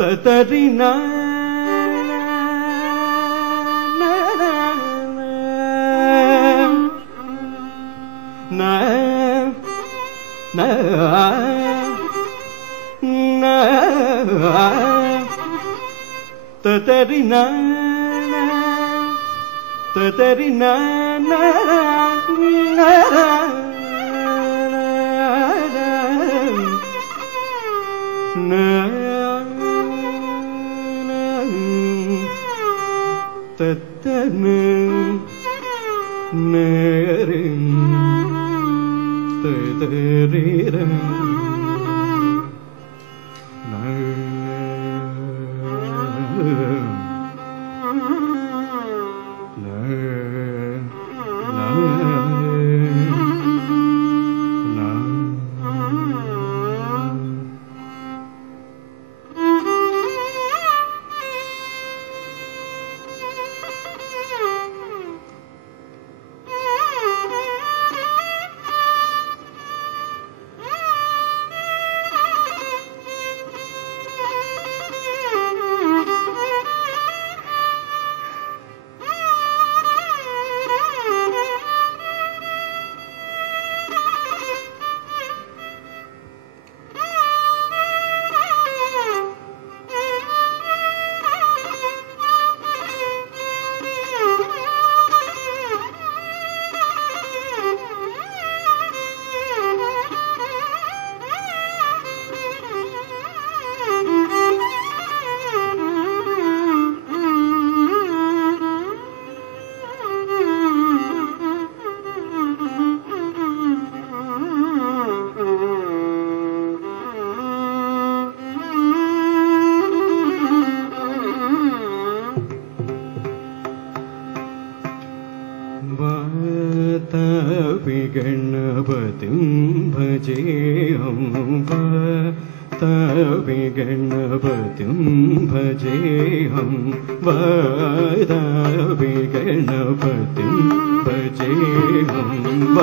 ತತರಿನಾ ತತರಿನಾ ತತರಿನಾ ತತ್ತನ ನರಿ ತದರಿರ गणपतिं भजेऽहं वातापि गणपतिं भजेऽहं वातापि गणपतिं भजेऽहं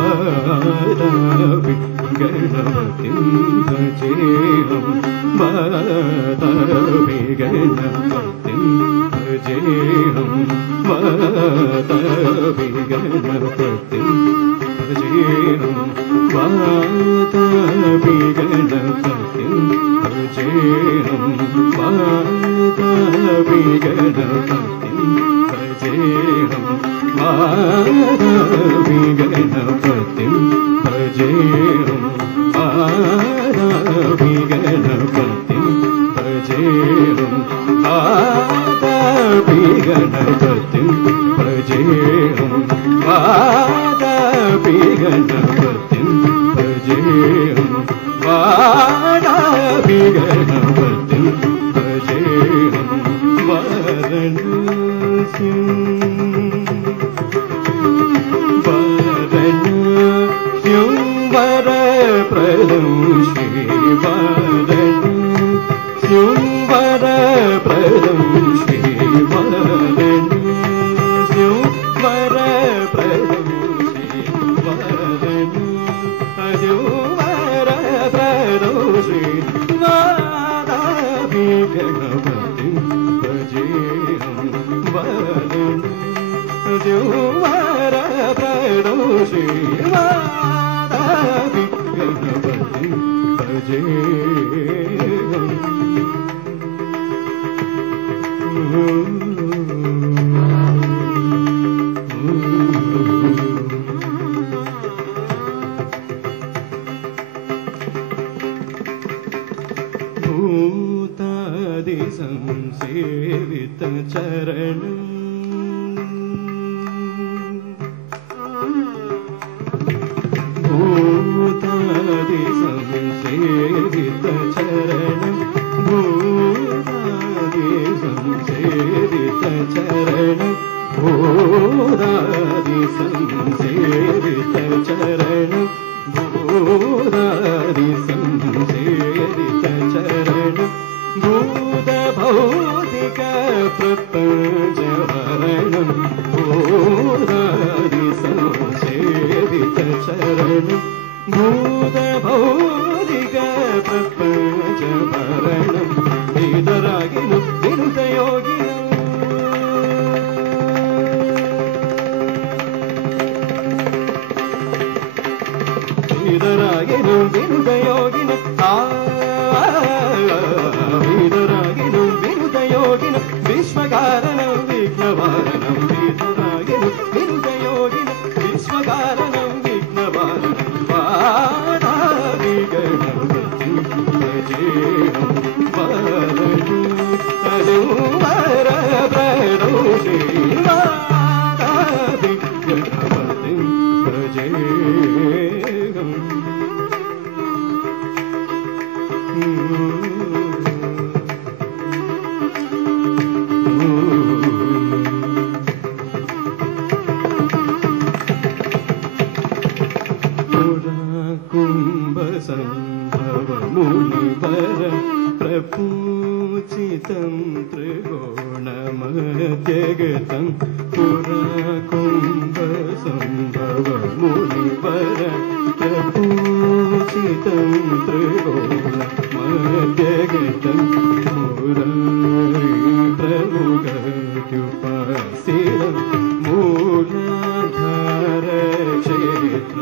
वातापि गणपतिं भजेऽहं वातापि गणपतिं भजेऽहं वातापि गणपतिं भजेऽहं वातापि गणपतिं भजेऽहं वातापि गणपतिं भजेऽहं वातापि गणपतिं भजेऽहं वातापि गणपतिं भजेऽहं वातापि गणपतिं भजेऽहं वातापि गणपतिं भजेऽहं वातापि गणपतिं भजेऽहं वाराणस्यां वरप्रदं श्री वाराणस्यां वरप्रदं श्री वाराणस्यां वरप्रदं वातापि गणपतिं भजेऽहं वरप्रदं श्री वातापि गणपतिं भजेऽहं संसेवित चरण भूतादि संसेवित चरण भूतादि संसेवित चरण भूतादि संसेवित चरण भूतादि ಭೌತಿಕ ಪ್ರಪಂಚ ಭರಣಂ ಇದರಾಗಿನು ವಿನುತ ಯೋಗಿನ ಇದರಾಗಿನು ವಿನುತ ಯೋಗಿನ ಇದರಾಗಿನು ವಿನುತ ಯೋಗಿನ ವಿಶ್ವಕಾರಣಂ ವಿಘ್ನವಾರಣಂ ಇದರಾಗಿನು ವಿನುತ ಯೋಗಿನ ವಿಶ್ವಕಾರಣಂ ವಿಘ್ನವಾರಣಂ ವಾದಾವಿಗಣಂ ಭಜೇಹಂ ವರದು ತದು ವರ ಪ್ರದೋಷಿ ವಾದಾವಿಗಣಂ ಭಜೇಹಂ मुनिवर प्रपूजितं त्रिगुणमध्यगतं पुराकुम्भसम्भव मुनिवर प्रपूजितं त्रिगुणमध्यगतं मुरारी प्रमुखद्युपासितं मूलाधार क्षेत्र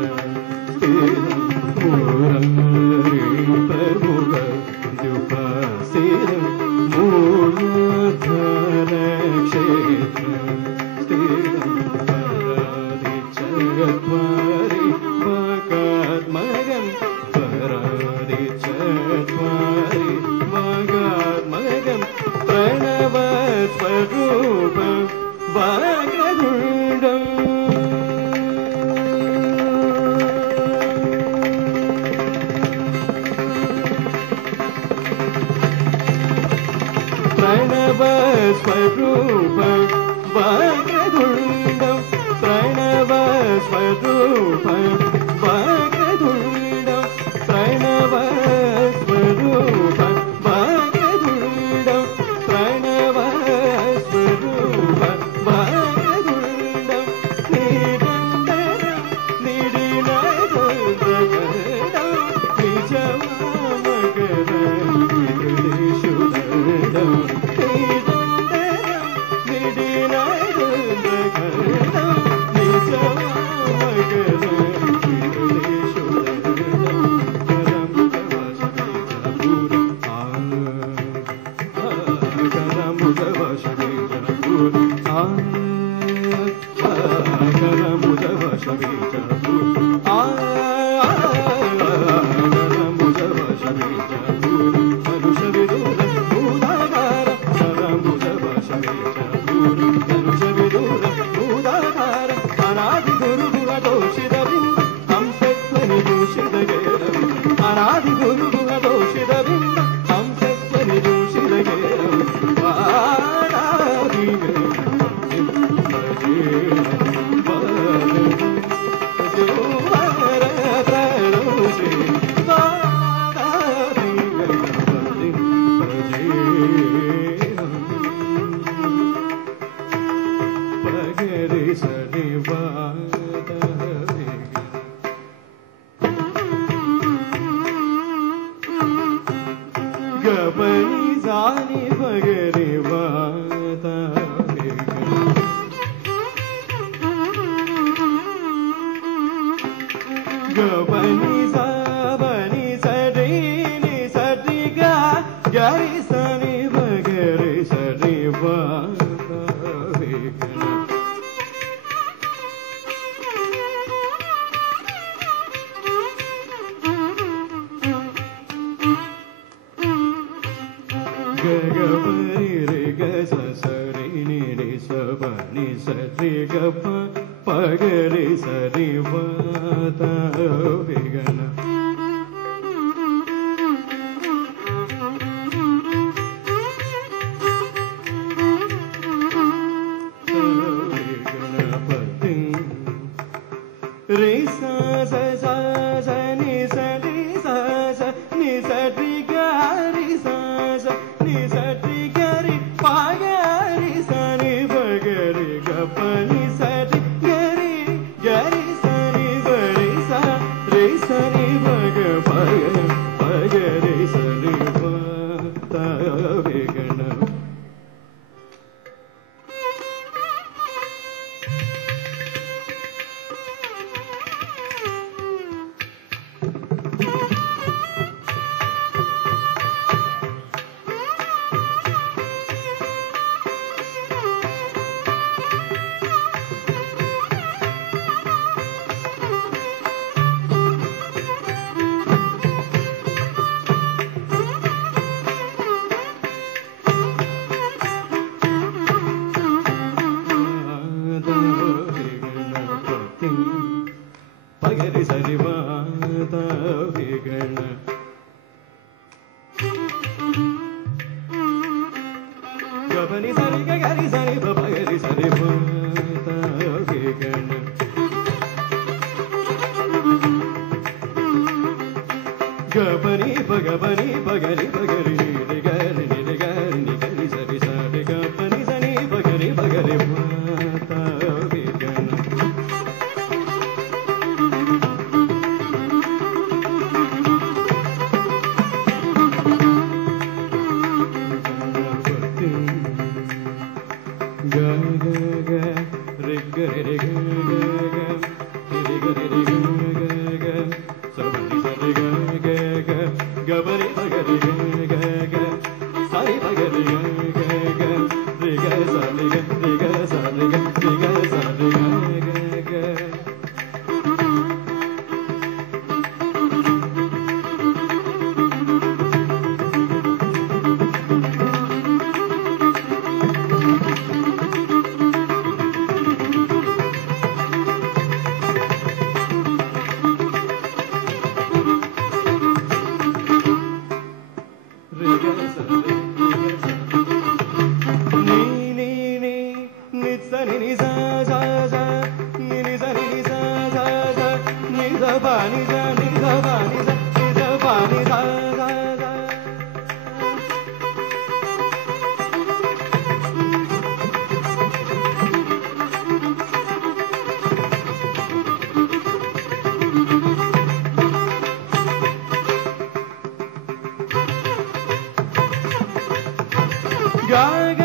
Gari sani గబని సరి గరి సరి బగరి సరి గణ గబని బగబని బగరి బగరి ని గరి ని గరి ని గరి సరి సరి గబని సని బగరి బగరి మాతా గణ గబరి బగరి సాయి బగరి రిగ సాలి రిగ సాలి రిగ సాలి ga